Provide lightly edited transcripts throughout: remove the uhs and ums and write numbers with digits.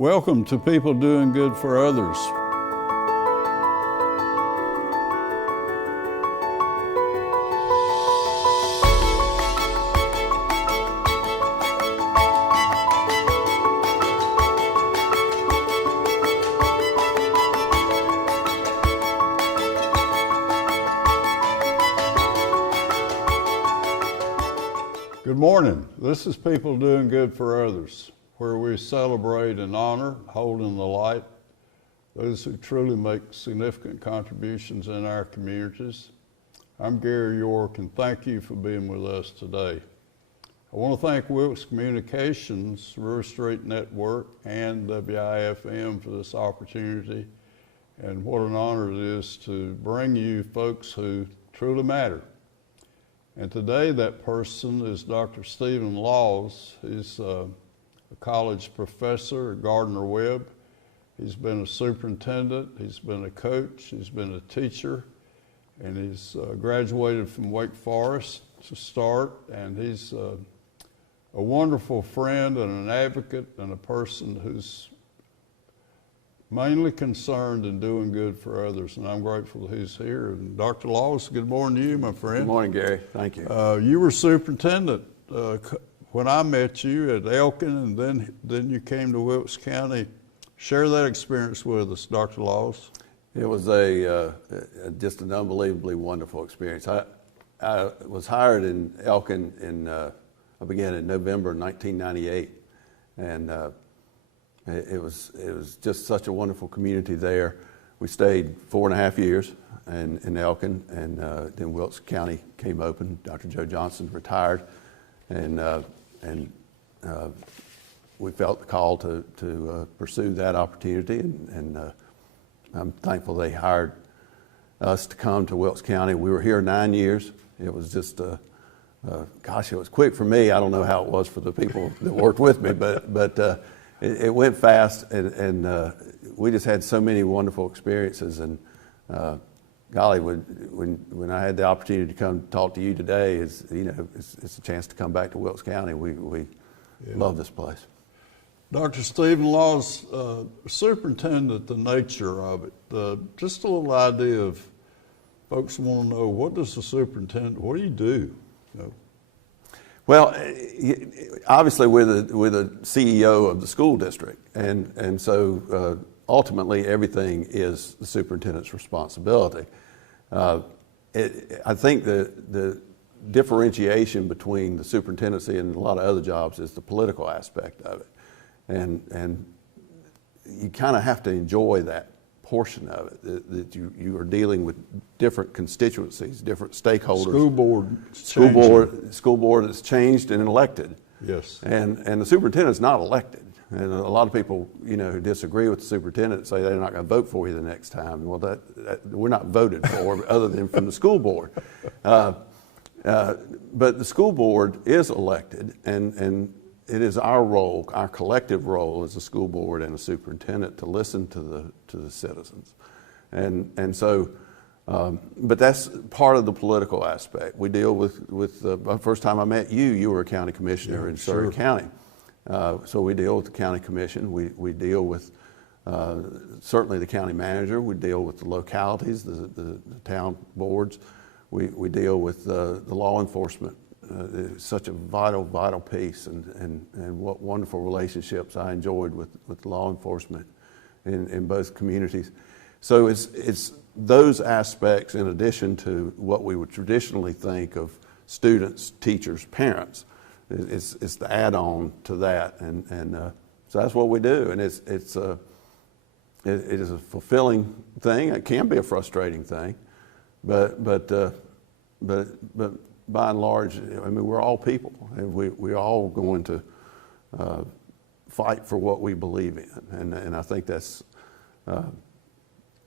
Welcome to People Doing Good for Others. Good morning. This is People Doing Good for Others, where we celebrate and honor, hold in the light those who truly make significant contributions in our communities. I'm Gary York, and thank you for being with us today. I want to thank Wilkes Communications, River Street Network, and WIFM for this opportunity, and what an honor it is to bring you folks who truly matter. And today that person is Dr. Stephen Laws. He's a college professor at Gardner, Webb. He's been a superintendent, he's been a coach, he's been a teacher, and he's graduated from Wake Forest to start, and he's a wonderful friend and an advocate and a person who's mainly concerned in doing good for others, and I'm grateful that he's here. And Dr. Laws, good morning to you, my friend. Good morning, Gary. Thank you. You were superintendent when I met you at Elkin, and then you came to Wilkes County. Share that experience with us, Dr. Laws. It was just an unbelievably wonderful experience. I was hired in Elkin I began in November 1998, and it was just such a wonderful community there. We stayed 4.5 years in Elkin, and then Wilkes County came open. Dr. Joe Johnson retired, and we felt the call to pursue that opportunity, and I'm thankful they hired us to come to Wilkes County. We were here 9 years. It was just, gosh, it was quick for me. I don't know how it was for the people that worked with me, but it went fast, and we just had so many wonderful experiences. And golly, when I had the opportunity to come talk to you today, it's a chance to come back to Wilkes County. We love this place. Dr. Stephen Laws, superintendent, the nature of it, just a little idea of folks want to know, what does the superintendent, what do you do? Well, obviously we're the CEO of the school district, and so ultimately everything is the superintendent's responsibility. I think the differentiation between the superintendency and a lot of other jobs is the political aspect of it, and you kind of have to enjoy that portion of it, that you are dealing with different constituencies, different stakeholders. School board is changed and elected. Yes. And the superintendent's not elected. And a lot of people, who disagree with the superintendent say they're not going to vote for you the next time. Well, that we're not voted for other than from the school board. But the school board is elected, and it is our role, our collective role as a school board and a superintendent, to listen to the citizens, and so. But that's part of the political aspect. We deal with the first time I met you, you were a county commissioner in Surrey County, so we deal with the county commission. We deal with certainly the county manager. We deal with the localities, the town boards. We deal with the law enforcement. It's such a vital piece, and what wonderful relationships I enjoyed with law enforcement in both communities. So it's those aspects, in addition to what we would traditionally think of students, teachers, parents. It's the add-on to that, and so that's what we do, and it is a fulfilling thing. It can be a frustrating thing, but by and large, I mean, we're all people, and we're all going to fight for what we believe in, and I think that's.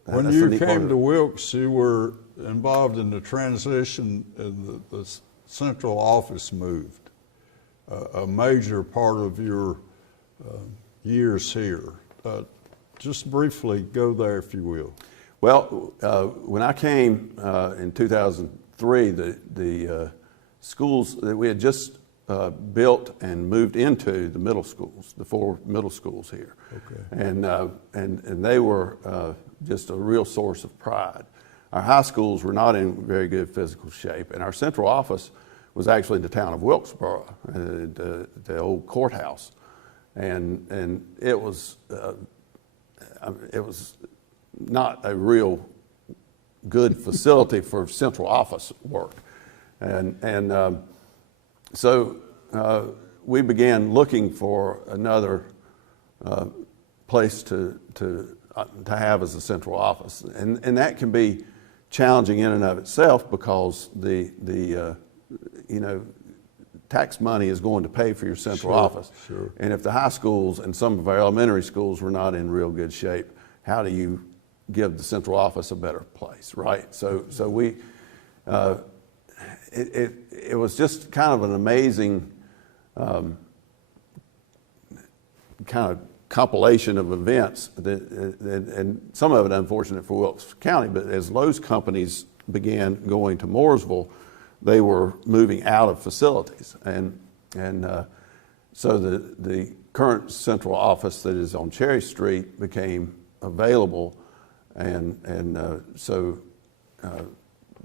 When you came to Wilkes, you were involved in the transition, and the central office moved, a major part of your years here. Just briefly go there, if you will. Well, when I came in 2003, the schools, we had just built and moved into the middle schools, the 4 middle schools here. Okay. And they were just a real source of pride. Our high schools were not in very good physical shape, and our central office was actually in the town of Wilkesboro, the old courthouse, and it was not a real good facility for central office work, and so we began looking for another place to have as a central office, and that can be challenging in and of itself because the tax money is going to pay for your central office. Sure. And if the high schools and some of our elementary schools were not in real good shape, how do you give the central office a better place, right? So we, it was just kind of an amazing kind of compilation of events, and some of it unfortunate for Wilkes County, but as those companies began going to Mooresville, they were moving out of facilities. And so the current central office that is on Cherry Street became available, and so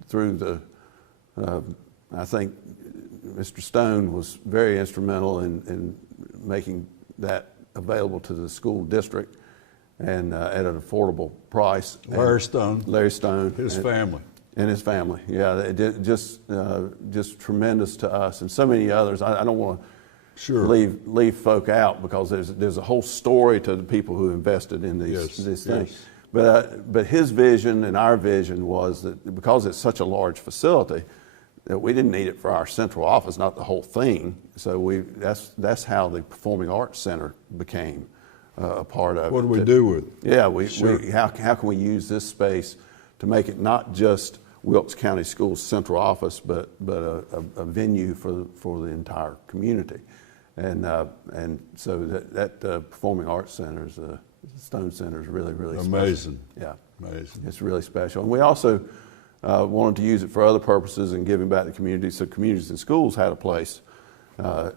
through the, I think Mr. Stone was very instrumental in making that available to the school district and at an affordable price. Larry Stone. Larry Stone. His family. And his family, yeah, they did just tremendous to us, and so many others. I don't want to leave folk out because there's a whole story to the people who invested in these things. Yes. But his vision and our vision was that because it's such a large facility, that we didn't need it for our central office, not the whole thing. So that's how the Performing Arts Center became a part of it. What do we do with it? Yeah, how can we use this space to make it not just Wilkes County Schools' central office, but a venue for the entire community, and so that Performing Arts Center, the Stone Center, is really amazing. Special. Yeah, amazing. It's really special, and we also wanted to use it for other purposes and giving back to the community. So communities and schools had a place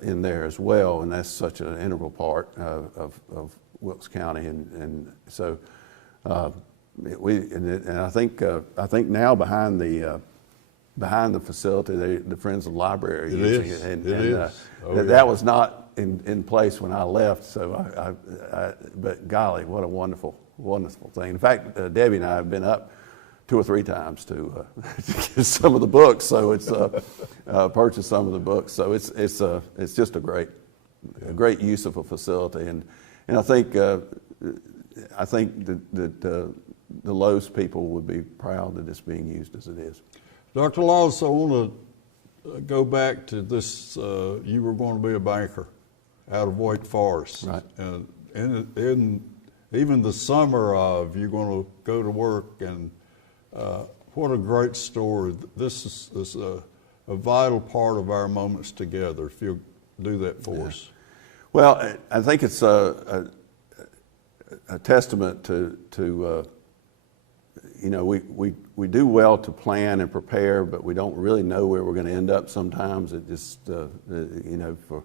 in there as well, and that's such an integral part of Wilkes County, and so. I think now behind the facility, the Friends of the Library are using it, and that was not in place when I left. So but golly, what a wonderful thing. In fact, Debbie and I have been up 2 or 3 times to get some of the books. So it's purchase some of the books. So it's just a great use of a facility, and I think that the Lowe's people would be proud that it's being used as it is. Dr. Laws, I want to go back to this. You were going to be a banker out of Wake Forest. Right. And in even the summer of, you're going to go to work, and what a great story. This is a vital part of our moments together, if you'll do that for us. Well, I think it's a testament to we do well to plan and prepare, but we don't really know where we're going to end up sometimes. It just, for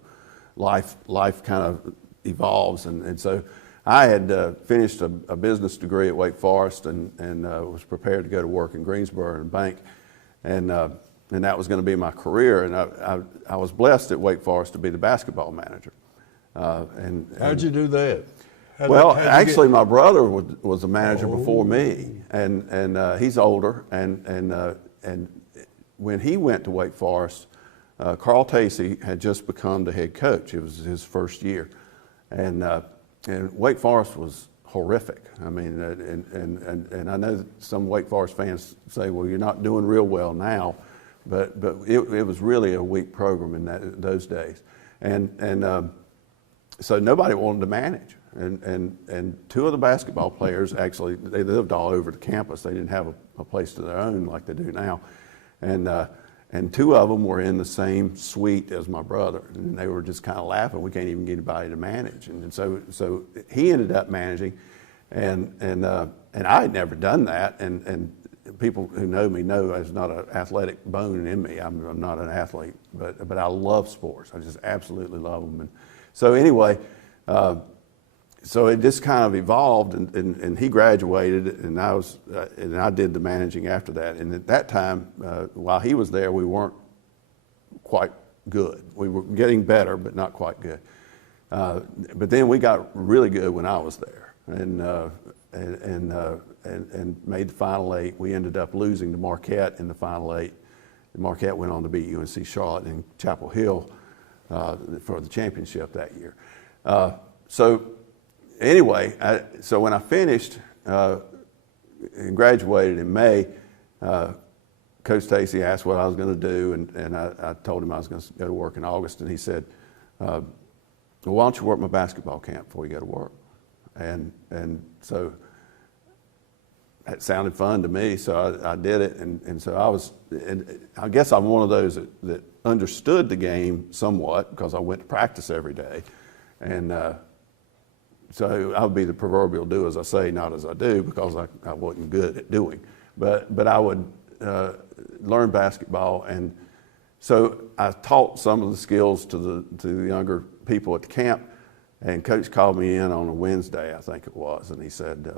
life kind of evolves. And so I had finished a business degree at Wake Forest and was prepared to go to work in Greensboro and bank. And that was going to be my career. And I was blessed at Wake Forest to be the basketball manager. How'd you do that? Actually, my brother was a manager before me, and he's older. And when he went to Wake Forest, Carl Tacey had just become the head coach. It was his first year, and Wake Forest was horrific. I mean, and I know that some Wake Forest fans say, "Well, you're not doing real well now," but it was really a weak program in those days, and so nobody wanted to manage. And 2 of the basketball players, actually, they lived all over the campus. They didn't have a place to their own like they do now. And 2 of them were in the same suite as my brother. And they were just kind of laughing, we can't even get anybody to manage. And so he ended up managing, and I had never done that. people who know me know there's not an athletic bone in me. I'm not an athlete, but I love sports. I just absolutely love them. And so anyway, so it just kind of evolved, and he graduated, and I did the managing after that. And at that time, while he was there, we weren't quite good. We were getting better, but not quite good. But then we got really good when I was there, and made the Final Eight. We ended up losing to Marquette in the Final Eight. And Marquette went on to beat UNC Charlotte and Chapel Hill for the championship that year. So anyway, so when I finished and graduated in May, Coach Stacy asked what I was going to do, and I told him I was going to go to work in August, and he said, well, why don't you work my basketball camp before you go to work? And so it sounded fun to me, so I did it, and so I guess I'm one of those that understood the game somewhat because I went to practice every day, and so I would be the proverbial do as I say, not as I do, because I wasn't good at doing, but I would learn basketball, and so I taught some of the skills to the younger people at the camp. And Coach called me in on a Wednesday, I think it was, and he said,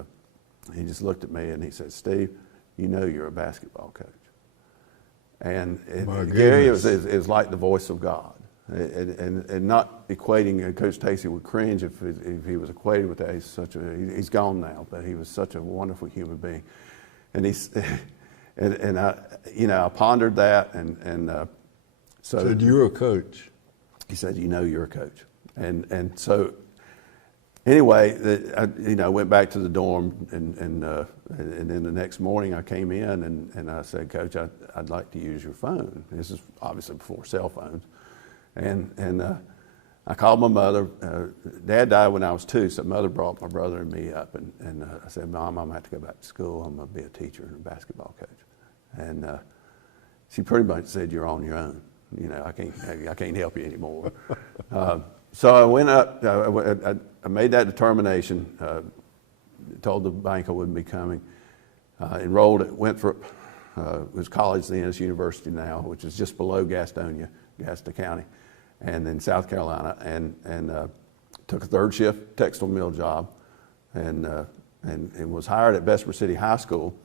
he just looked at me and he said, Steve, you know you're a basketball coach. And Gary is like the voice of God. And not equating, Coach Stacy would cringe if he was equated with that. He's gone now, but he was such a wonderful human being. And I pondered that, and so. Said, you're a coach. He said, you know you're a coach. And so anyway, I went back to the dorm, and then the next morning I came in and I said, Coach, I'd like to use your phone. This is obviously before cell phones. And I called my mother. Dad died when I was 2, so Mother brought my brother and me up, and I said, Mom, I'm going to have to go back to school. I'm going to be a teacher and a basketball coach. And she pretty much said, you're on your own. I can't help you anymore. So I went up, I made that determination, told the bank I wouldn't be coming, enrolled at Winthrop, it was college then, it's university now, which is just below Gastonia County, and in South Carolina, and took a third shift textile mill job, and was hired at Bessemer City High School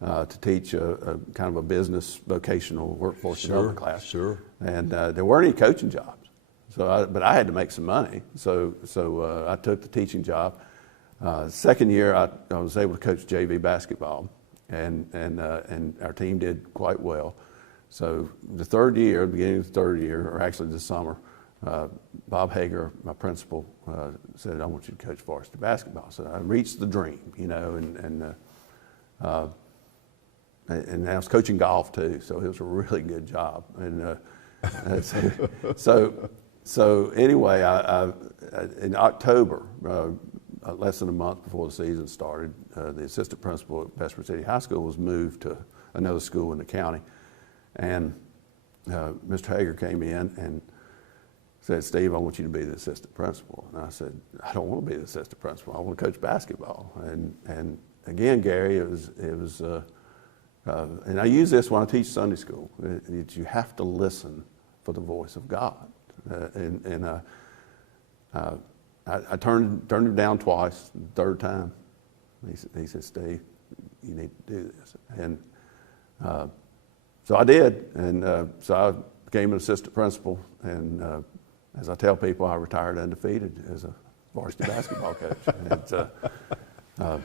to teach a kind of a business vocational workforce development class. Sure. And there weren't any coaching jobs. But I had to make some money, so I took the teaching job. Second year, I was able to coach JV basketball, and our team did quite well. So the beginning of the third year, or actually this summer, Bob Hager, my principal, said, I want you to coach varsity basketball. So I reached the dream, and I was coaching golf too, so it was a really good job. And so anyway, in October, less than a month before the season started, the assistant principal at Bessemer City High School was moved to another school in the county. And Mr. Hager came in and said, Steve, I want you to be the assistant principal. And I said, I don't want to be the assistant principal. I want to coach basketball. And again, Gary, it was and I use this when I teach Sunday school, that you have to listen for the voice of God. I turned him down twice. The third time, he said, Steve, you need to do this. And so I did, and so I became an assistant principal. And as I tell people, I retired undefeated as a varsity basketball coach. And,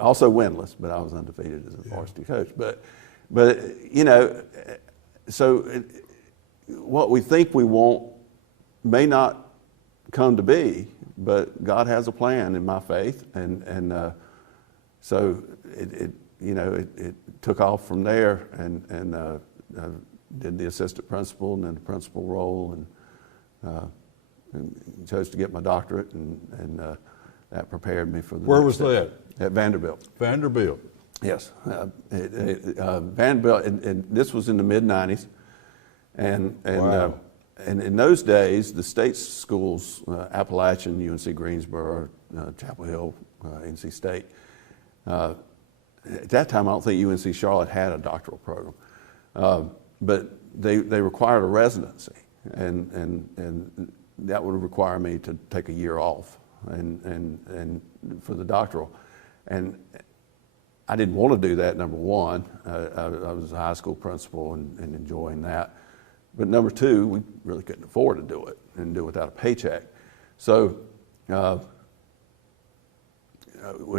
also winless, but I was undefeated as a varsity coach. But so. What we think we want may not come to be, but God has a plan in my faith, and so it took off from there, and did the assistant principal and then the principal role, and chose to get my doctorate, and that prepared me for the. Where was that? At Vanderbilt. Vanderbilt. Yes, Vanderbilt, and this was in the mid-90s. And wow. And in those days, the state schools, Appalachian, UNC Greensboro, Chapel Hill, NC State, at that time, I don't think UNC Charlotte had a doctoral program, but they required a residency, and that would require me to take a year off and for the doctoral, and I didn't want to do that. Number one, I was a high school principal and enjoying that, but number two, we really couldn't afford to do it and do it without a paycheck, so.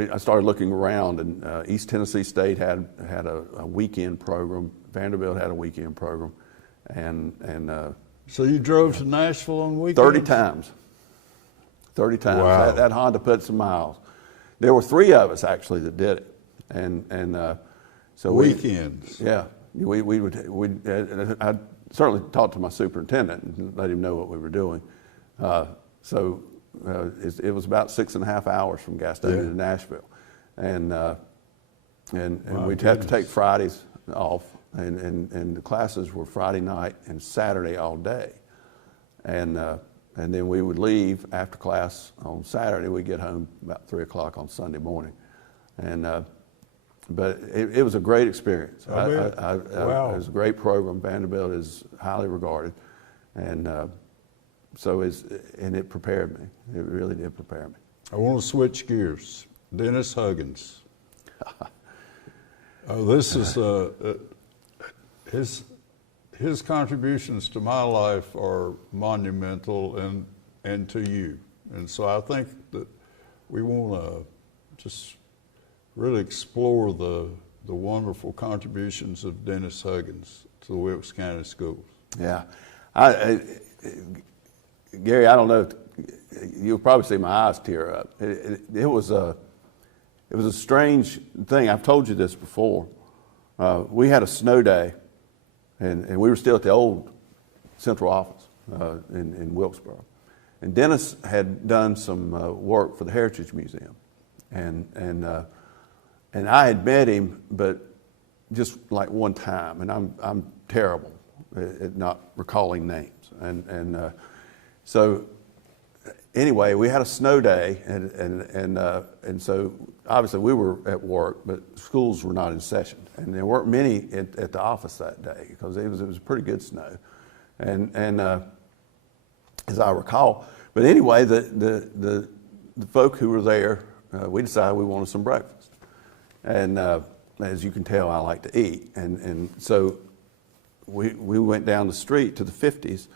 I started looking around, and East Tennessee State had a weekend program. Vanderbilt had a weekend program, and So you drove to Nashville on weekends? 30 times. 30 times. Wow. That Honda put some miles. There were 3 of us actually that did it, and so weekends. We would. I certainly talked to my superintendent and let him know what we were doing. It was about 6.5 hours from Gastonia to Nashville, and we'd have to take Fridays off, and the classes were Friday night and Saturday all day, and then we would leave after class on Saturday. We'd get home about 3 o'clock on Sunday morning, but it was a great experience. Wow. It was a great program. Vanderbilt is highly regarded, and. And it prepared me. It really did prepare me. I want to switch gears. Dennis Huggins. This is his contributions to my life are monumental and to you. And so I think that we want to just really explore the wonderful contributions of Dennis Huggins to the Wilkes County Schools. Yeah. Gary, I don't know if you'll probably see my eyes tear up. It was a strange thing. I've told you this before. We had a snow day, and we were still at the old central office in Wilkesboro. And Dennis had done some work for the Heritage Museum, and I had met him, but just like one time. And I'm terrible at not recalling names, so anyway, we had a snow day, and so obviously we were at work, but schools were not in session, and there weren't many at the office that day because it was pretty good snow, and as I recall. But anyway, the folk who were there, we decided we wanted some breakfast, and as you can tell, I like to eat, and so we went down the street to the 50s.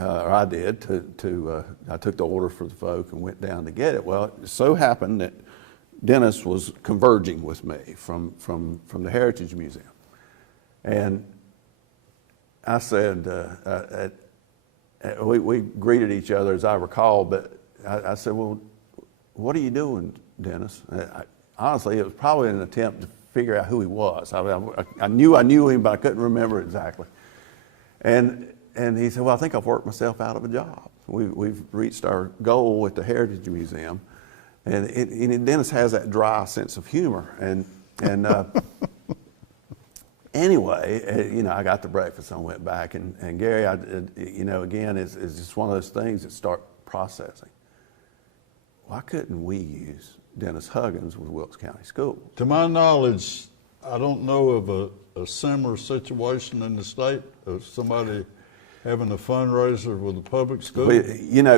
Or I did, I took the order for the folk and went down to get it. Well, it so happened that Dennis was converging with me from the Heritage Museum. And I said, we greeted each other as I recall, but I said, well, what are you doing, Dennis? Honestly, it was probably an attempt to figure out who he was. I knew him, but I couldn't remember exactly. And he said, well, I think I've worked myself out of a job. We've reached our goal at the Heritage Museum. And Dennis has that dry sense of humor. And anyway, I got the breakfast and I went back. And Gary, again, it's just one of those things that start processing. Why couldn't we use Dennis Huggins with Wilkes County Schools? To my knowledge, I don't know of a similar situation in the state of somebody having a fundraiser with a public school.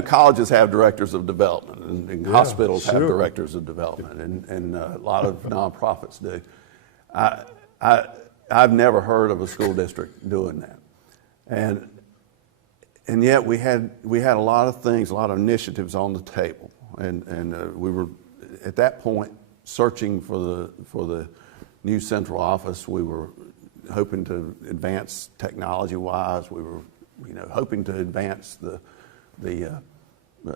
Colleges have directors of development, and hospitals have directors of development, and a lot of nonprofits do. I've never heard of a school district doing that, and yet we had a lot of things, a lot of initiatives on the table, and we were at that point searching for the new central office. We were hoping to advance technology-wise. We were hoping to advance the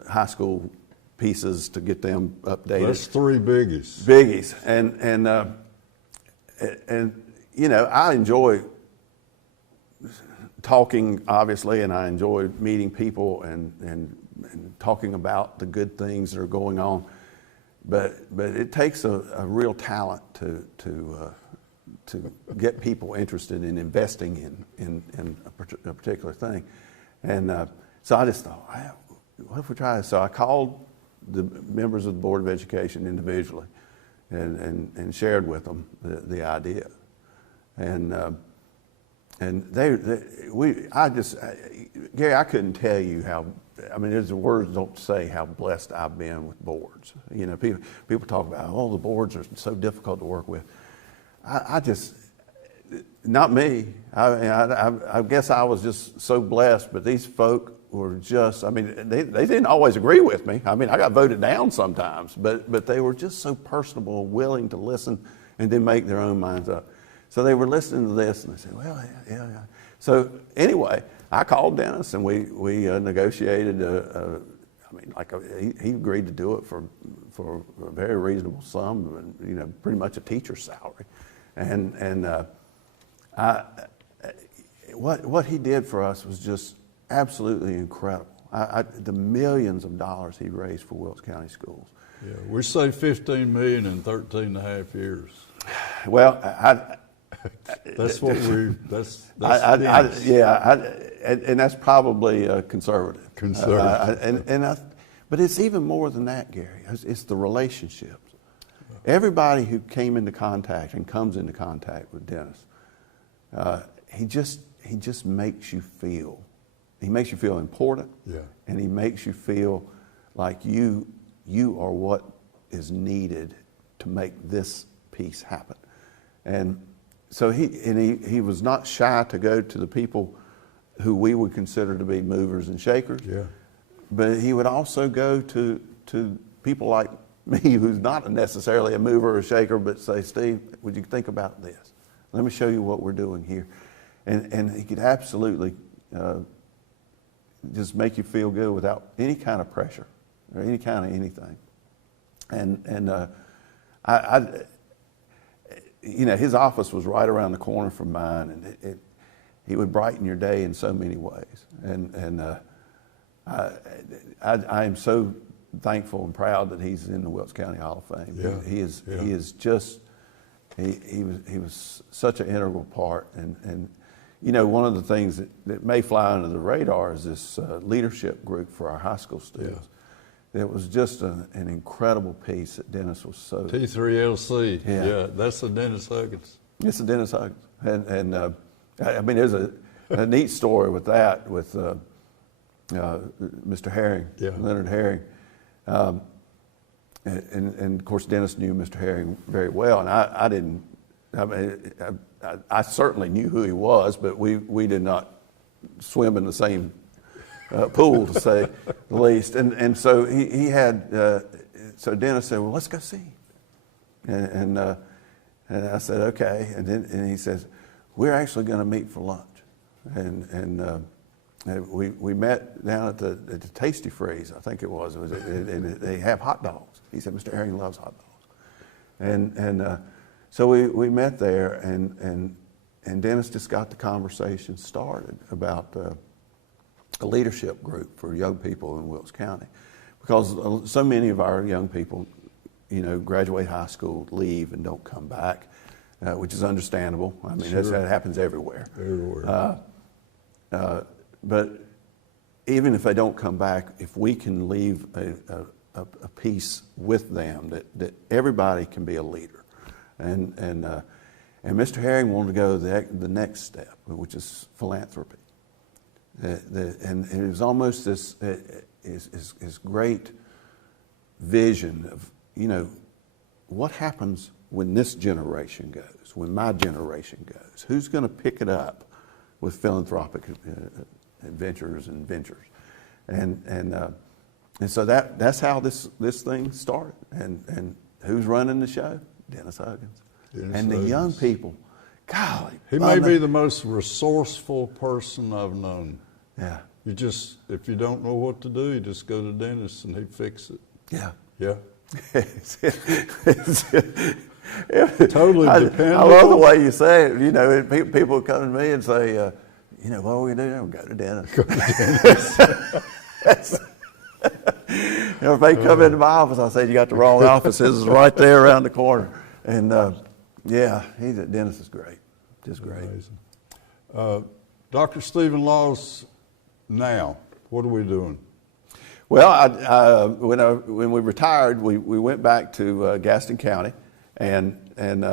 high school pieces to get them updated. That's 3 biggies. Biggies, and I enjoy talking, obviously, and I enjoy meeting people and talking about the good things that are going on. But it takes a real talent to get people interested in investing in a particular thing. And so I just thought, what if we try this? So I called the members of the Board of Education individually and shared with them the idea. And Gary, I couldn't tell you how, I mean, the words don't say how blessed I've been with boards. You know, people talk about, oh, the boards are so difficult to work with. I just, not me. I guess I was just so blessed, but these folk were just, I mean, they didn't always agree with me. I mean, I got voted down sometimes, but they were just so personable, willing to listen and then make their own minds up. So they were listening to this and they said, well, yeah. So anyway, I called Dennis and we negotiated he agreed to do it for a very reasonable sum, and, you know, pretty much a teacher's salary. And what he did for us was just absolutely incredible. The millions of dollars he raised for Wilkes County schools. Yeah, we saved $15 million in 13 and a half years. Well, that's what that's and that's probably conservative. But it's even more than that, Gary. It's the relationships. Everybody who came into contact and comes into contact with Dennis, he just makes you feel. He makes you feel important, and he makes you feel like you are what is needed to make this piece happen. And so he was not shy to go to the people who we would consider to be movers and shakers. Yeah. But he would also go to people like me, who's not necessarily a mover or a shaker, but say, Steve, would you think about this? Let me show you what we're doing here. And he could absolutely just make you feel good without any kind of pressure or any kind of anything. And you know, his office was right around the corner from mine, and he would brighten your day in so many ways. And I am so thankful and proud that he's in the Wilkes County Hall of Fame. Yeah. He is just he was such an integral part. And you know, one of the things that may fly under the radar is this leadership group for our high school students. Yeah. It was just an incredible piece that Dennis was so... T3LC, yeah, that's the Dennis Huggins. It's the Dennis Huggins. And I mean, there's a neat story with that, with Mr. Herring, Leonard Herring. And of course, Dennis knew Mr. Herring very well, and I didn't. I mean, I certainly knew who he was, but we did not swim in the same pool, to say the least. And so he had. So Dennis said, "Well, let's go see him." And I said, "Okay." And he says, "We're actually going to meet for lunch." And we met down at the Tasty Freeze, I think it was. And they have hot dogs. He said, "Mr. Herring loves hot dogs." And so we met there, and Dennis just got the conversation started about a leadership group for young people in Wilkes County, because so many of our young people, you know, graduate high school, leave, and don't come back, which is understandable. I mean, that happens everywhere. Everywhere. But even if they don't come back, if we can leave a piece with them that everybody can be a leader, and Mr. Herring wanted to go the next step, which is philanthropy. And it was almost this great vision of, you know, what happens when this generation goes, when my generation goes? Who's going to pick it up with philanthropic adventures and ventures? And so that's how this thing started. And who's running the show? Dennis Huggins. And the young people, golly. He may be the most resourceful person I've known. Yeah. If you don't know what to do, you just go to Dennis and he'd fix it. Yeah. Yeah. Totally dependable. I love the way you say it. You know, people come to me and say, you know, what are we going to do? We'll go to Dennis. Go to Dennis. You know, if they come into my office, I say, you got the wrong office. This is right there around the corner. And Dennis is great. Just great. Amazing. Dr. Stephen Laws, now, what are we doing? Well, when we retired, we went back to Gaston County and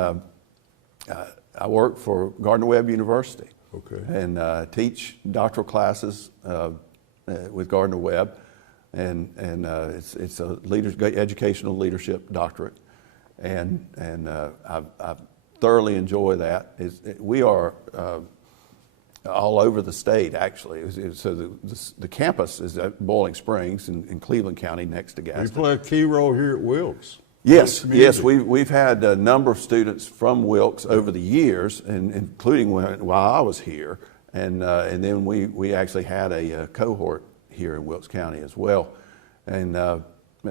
I work for Gardner Webb University. Okay. And teach doctoral classes with Gardner Webb, and it's a educational leadership doctorate, and I thoroughly enjoy that. We are all over the state, actually. So the campus is at Boiling Springs in Cleveland County, next to Gaston. You play a key role here at Wilkes. Yes, we've had a number of students from Wilkes over the years, and including while I was here, and then we actually had a cohort here in Wilkes County as well. And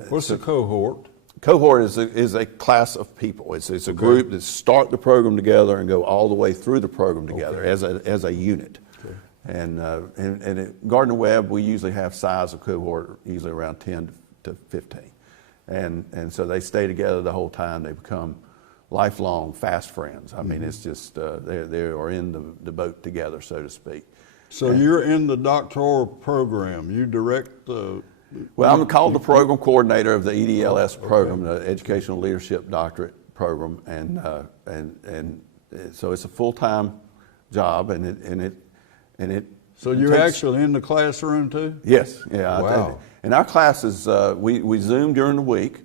what's a cohort? Cohort is a class of people. It's a group that start the program together and go all the way through the program together as a unit. Okay. And at Gardner Webb, we usually have size of cohort usually around 10 to 15. And so they stay together the whole time. They become lifelong fast friends. I mean, it's just, they are in the boat together, so to speak. So you're in the doctoral program. You direct the... Well, I'm called the program coordinator of the EDLS program, the Educational Leadership Doctorate program, and so it's a full-time job, and it. So you're actually in the classroom too? Yes, yeah. Wow. And our classes, we Zoom during the week,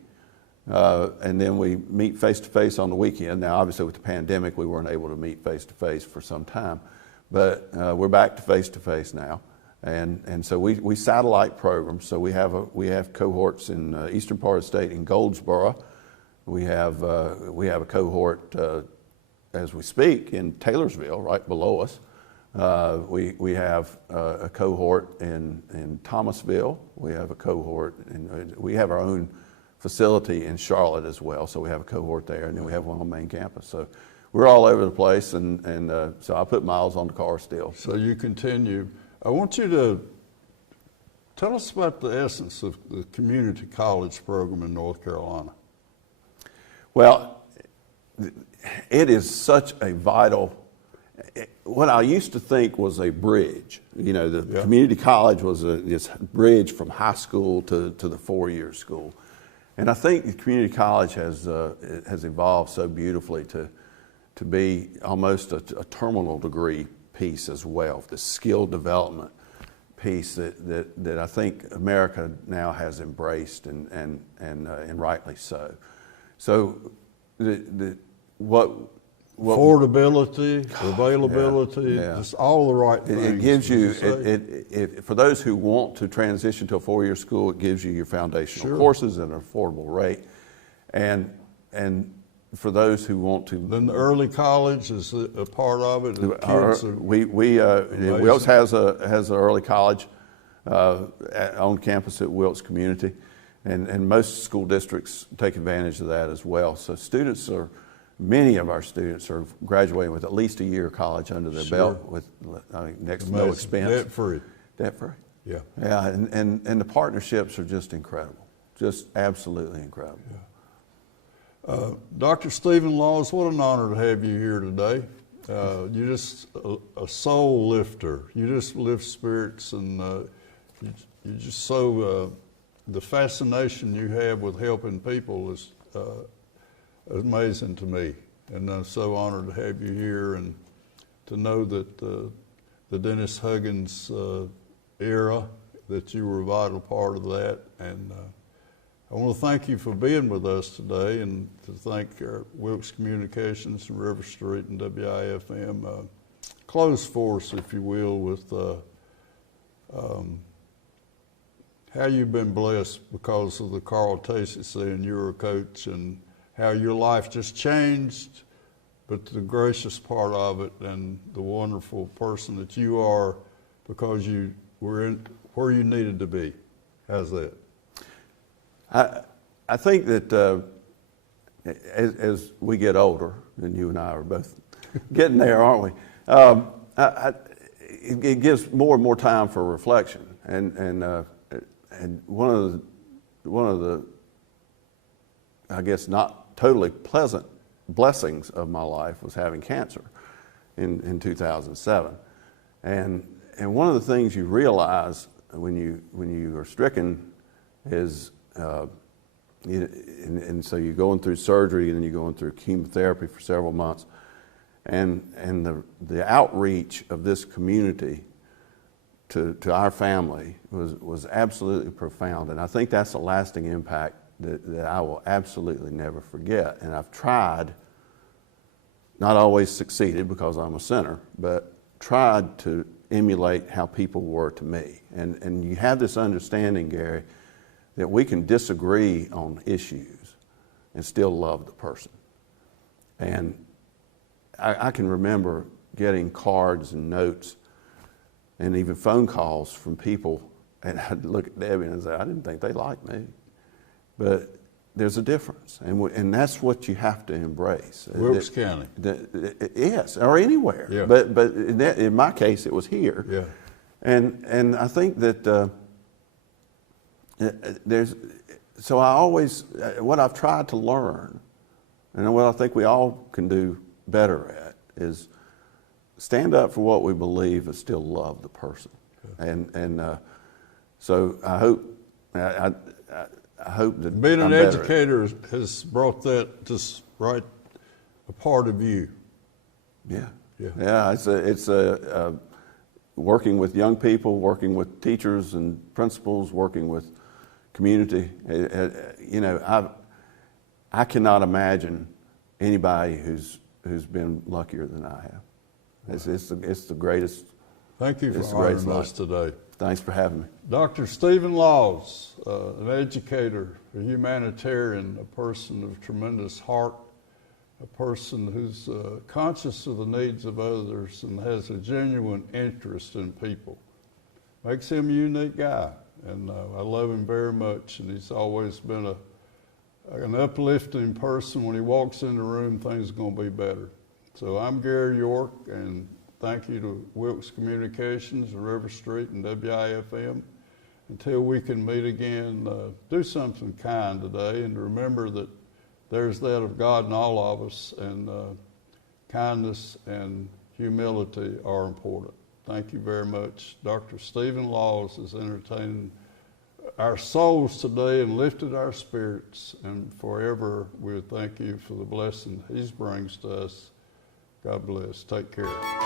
and then we meet face-to-face on the weekend. Now, obviously, with the pandemic, we weren't able to meet face-to-face for some time, but we're back to face-to-face now. And so we satellite programs. So we have cohorts in the eastern part of the state in Goldsboro. We have a cohort as we speak in Taylorsville, right below us. We have a cohort in Thomasville. We have a cohort, and we have our own facility in Charlotte as well. So we have a cohort there, and then we have one on the main campus. So we're all over the place, and so I put miles on the car still. So you continue. I want you to tell us about the essence of the community college program in North Carolina. Well, it is such a vital, what I used to think was a bridge. You know, the community college was this bridge from high school to the four-year school. And I think the community college has evolved so beautifully to be almost a terminal degree piece as well, the skill development piece that I think America now has embraced and rightly so. So what affordability, availability, just all the right things. It gives you, for those who want to transition to a four-year school, it gives you your foundational courses at an affordable rate, and for those who want to. Then the early college is a part of it. Wilkes has an early college on campus at Wilkes Community, and most school districts take advantage of that as well. So many of our students are graduating with at least a year of college under their belt with next to no expense. Debt free. Debt free. Yeah. Yeah, and the partnerships are just incredible, just absolutely incredible. Yeah. Dr. Stephen Laws, what an honor to have you here today. You're just a soul lifter. You just lift spirits, and you just so, the fascination you have with helping people is amazing to me. And I'm so honored to have you here, and to know that the Dennis Huggins era, that you were a vital part of that. And I want to thank you for being with us today, and to thank Wilkes Communications and River Street and WIFM. Close for us, if you will, with how you've been blessed because of the Carl Tacey saying you're a coach, and how your life just changed, but the gracious part of it and the wonderful person that you are because you were in where you needed to be. How's that? I think that as we get older, and you and I are both getting there, aren't we? It gives more and more time for reflection, and one of the I guess not totally pleasant blessings of my life was having cancer in 2007, and one of the things you realize when you are stricken is and so you're going through surgery and then you're going through chemotherapy for several months. And the outreach of this community to our family was absolutely profound. And I think that's a lasting impact that I will absolutely never forget. And I've tried, not always succeeded because I'm a sinner, but tried to emulate how people were to me. And you have this understanding, Gary, that we can disagree on issues and still love the person. And I can remember getting cards and notes and even phone calls from people, and I'd look at Debbie and I'd say, I didn't think they liked me. But there's a difference, and that's what you have to embrace. Wilkes County. Yes, or anywhere. Yeah. But in my case, it was here. Yeah. And I think that so I always, what I've tried to learn, and what I think we all can do better at, is stand up for what we believe and still love the person. Okay. And so I hope that being an educator has brought that just right a part of you. Yeah. Yeah. Yeah. It's working with young people, working with teachers and principals, working with community. You know, I cannot imagine anybody who's been luckier than I have. It's the greatest. Thank you for honoring us today. Thanks for having me. Dr. Stephen Laws, an educator, a humanitarian, a person of tremendous heart, a person who's conscious of the needs of others and has a genuine interest in people. Makes him a unique guy, and I love him very much, and he's always been an uplifting person. When he walks in the room, things are going to be better. So I'm Gary York, and thank you to Wilkes Communications, River Street, and WIFM. Until we can meet again, do something kind today, and remember that there's that of God in all of us, and kindness and humility are important. Thank you very much. Dr. Stephen Laws has entertained our souls today and lifted our spirits, and forever we thank you for the blessing he brings to us. God bless. Take care.